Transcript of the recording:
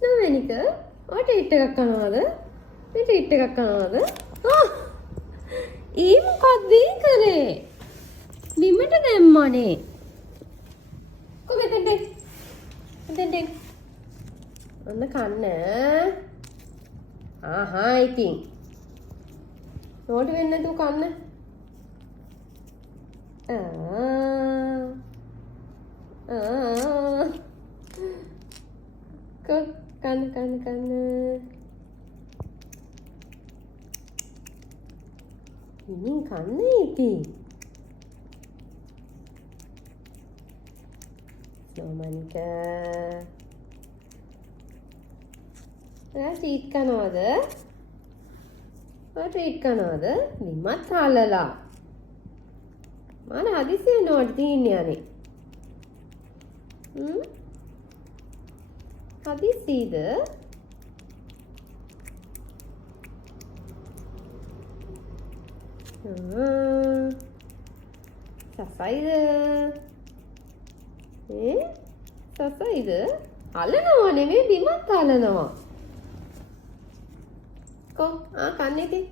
ස්නෝමැනික ඔය ට්‍රීට් එකක් කනවද? මේ ට්‍රීට් එකක් කනවද? ඊ මොකක්ද කරේ? බිමට දැම්මනේ. කොහෙද දෙන්නේ? ඔන්න කන්න. ආහා ඉතින්. නෝඩි වෙන්නේ නැතුව කන්න. කන්න. ඉතින් කන්න ඉතින්. ස්නෝමැනික. ඔයා ට්‍රීට් කනවද? ඔයා ට්‍රීට් කනවද? බිමත් හලලා. මම හදිසියෙ නෝඩි තියන්නේ අනේ. හදිසියද? සසයිද? සසයිද? හලනවා නෙමෙයි බිමත් හලනවා. කෝ කන්නේ ඉතින්.